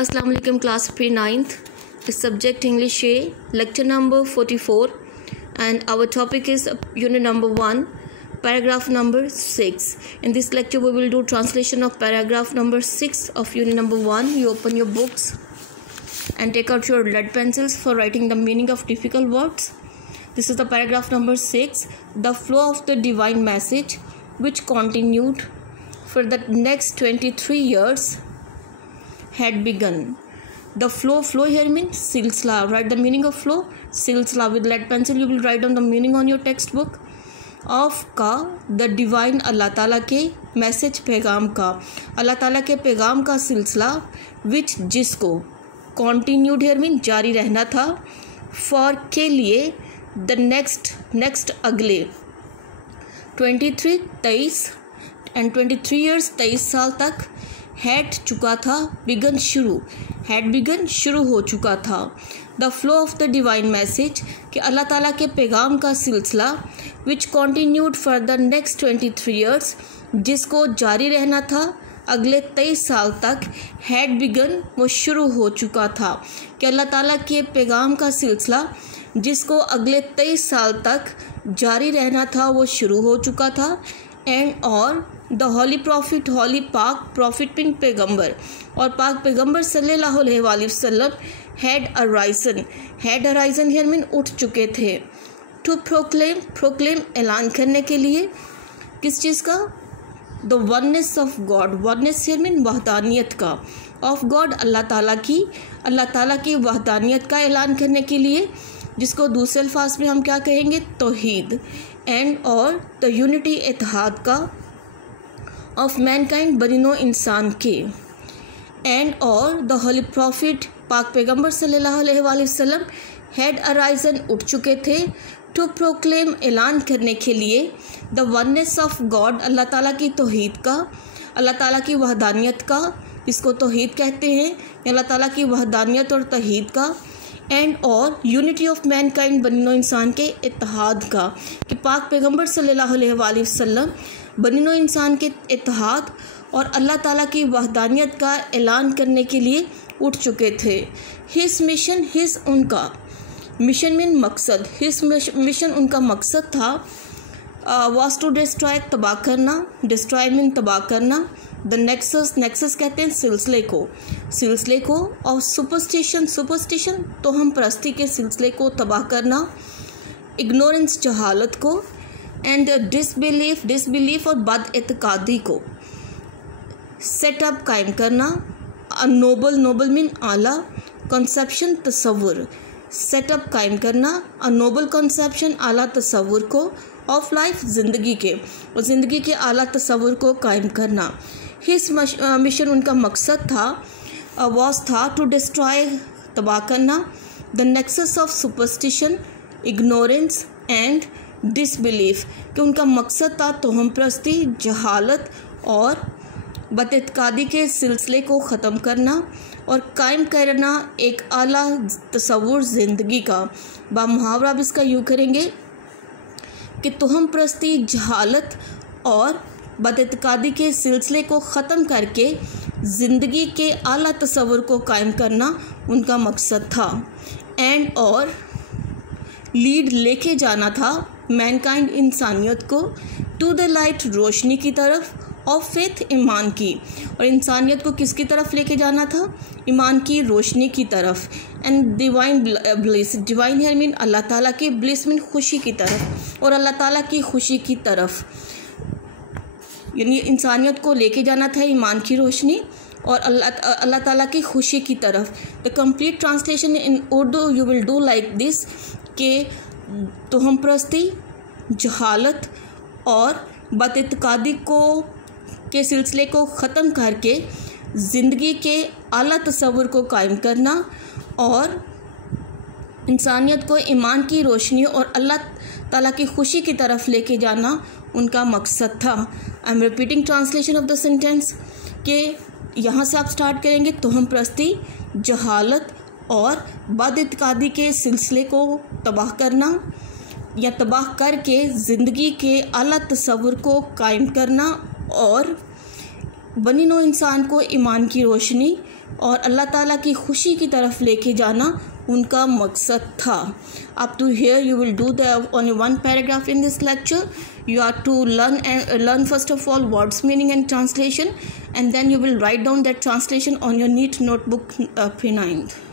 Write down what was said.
अस्सलाम वालेकुम class pre 9th subject English A, lecture number 44, and our topic is unit number 1, paragraph number 6. In this lecture we will do translation of paragraph number 6 of unit number 1. You open your books and take out your lead pencils for writing the meaning of difficult words. This is the paragraph number 6. The flow of the divine message which continued for the next 23 years had begun. The flow here means silsila. Write the meaning of flow. Silsila. With lead pencil you will write down the meaning on your textbook. Of का the divine अल्लाह ताला के message पैगाम का, अल्लाह ताला के पैगाम का सिलसिला which जिसको continued here means जारी रहना था, for के लिए the next अगले 23 and 23 years 23 साल तक हैड चुका था, बिगन शुरू हो चुका था. The flow of the divine message कि अल्लाह ताला के पैगाम का सिलसिला which continued for the next 23 years जिसको जारी रहना था अगले 23 साल तक, हैड बिगन वो शुरू हो चुका था. कि अल्लाह ताला के पैगाम का सिलसिला जिसको अगले 23 साल तक जारी रहना था वो शुरू हो चुका था. एंड और द हॉली प्रॉफिट, हॉली पाक प्रॉफिट बिन पैगम्बर और पाक पैगम्बर सल्लल्लाहु अलैहि वसल्लम हैड अराइजन हियर मीन उठ चुके थे. टू प्रोक्लेम ऐलान करने के लिए किस चीज़ का? The oneness of God. Oneness here mean वहदानियत का. ऑफ गॉड अल्लाह ताला की वहदानियत का ऐलान करने के लिए, जिसको दूसरे अल्फाज में हम क्या कहेंगे? तौहीद. एंड और द यूनिटी इत्तेहाद का ऑफ मैनकाइंड बनिनो इंसान के. एंड और द होली प्रॉफिट पाक पैगम्बर सल्लल्लाहु अलैहि वसल्लम हैड अराइजन उठ चुके थे. टू प्रोक्लेम ऐलान करने के लिए द वननेस ऑफ गॉड अल्लाह ताला की तौहीद का, अल्लाह ताला की वहदानियत का, इसको तौहीद कहते हैं, अल्लाह ताला की वहदानियत और तौहीद का. एंड और यूनिटी ऑफ मैनकाइंड बनिनो इंसान के इत्तेहाद का, कि पाक पैगम्बर सल्लल्लाहु अलैहि वसल्लम बनिनो इंसान के इत्तेहाद और अल्लाह ताला की वहदानियत का ऐलान करने के लिए उठ चुके थे. हिज मिशन, हिज उनका, मिशन मीन मकसद, हिज मिशन उनका मकसद था, वाज टू डिस्ट्रॉय तबाह करना, डिस्ट्रॉय मीन तबाह करना. द नेक्सस कहते हैं सिलसिले को और सुपरस्टिशन तो हम परस्ती के सिलसिले को तबाह करना. इग्नोरेंस जहालत को. एंड डिसबिलीफ और बदइत्कादी को. सेटअप कायम करना. नोबल मीन आला. कंसेप्शन तसव्वुर. सेटअप कायम करना. नोबल कंसेप्शन आला तसव्वुर को. ऑफ लाइफ ज़िंदगी के, और ज़िंदगी के आला तसव्वुर को कायम करना. हिज मिशन उनका मकसद था, था टू डिस्ट्रॉय तबाह करना. The nexus of superstition, ignorance and disbelief कि उनका मकसद था तोहम परस्ती, जहालत और बदइत्कादी के सिलसिले को ख़त्म करना और कायम करना एक आला तसव्वुर ज़िंदगी का. बामुहावरा अब इसका यूँ करेंगे कि तोहम परस्ती, जहालत और बदइत्कादी के सिलसिले को ख़त्म करके ज़िंदगी के आला तसव्वुर को कायम करना उनका मकसद था. एंड और लीड लेके जाना था मैनकाइंड इंसानियत को टू द लाइट रोशनी की तरफ, ऑफ फेथ ईमान की, और इंसानियत को किसकी तरफ लेके जाना था? ईमान की रोशनी की तरफ. And divine bliss, divine here mean Allah ताला की, ब्लिस मीन खुशी की तरफ, और अल्लाह ताला की खुशी की तरफ, यानी इंसानियत को लेके जाना था ईमान की रोशनी और अल्लाह ताला की खुशी की तरफ. The complete translation in Urdu you will do like this के तोहम परस्ती, जहालत और बदइत्कादी के सिलसिले को ख़त्म करके ज़िंदगी के आला तसव्वुर को कायम करना और इंसानियत को ईमान की रोशनी और अल्लाह ताला की खुशी की तरफ लेके जाना उनका मकसद था. I am repeating translation of the sentence के यहाँ से आप स्टार्ट करेंगे. तोहम परस्ती, जहालत और बदइत्कादी के सिलसिले को तबाह करना या तबाह करके ज़िंदगी के आला तसव्वुर को कायम करना और बनी नौ इंसान को ईमान की रोशनी और अल्लाह ताला की खुशी की तरफ लेके जाना उनका मकसद था. Up to here you will do the only one paragraph in this lecture. You are to learn first of all words meaning and translation, and then you will write down that translation on your neat notebook, P9.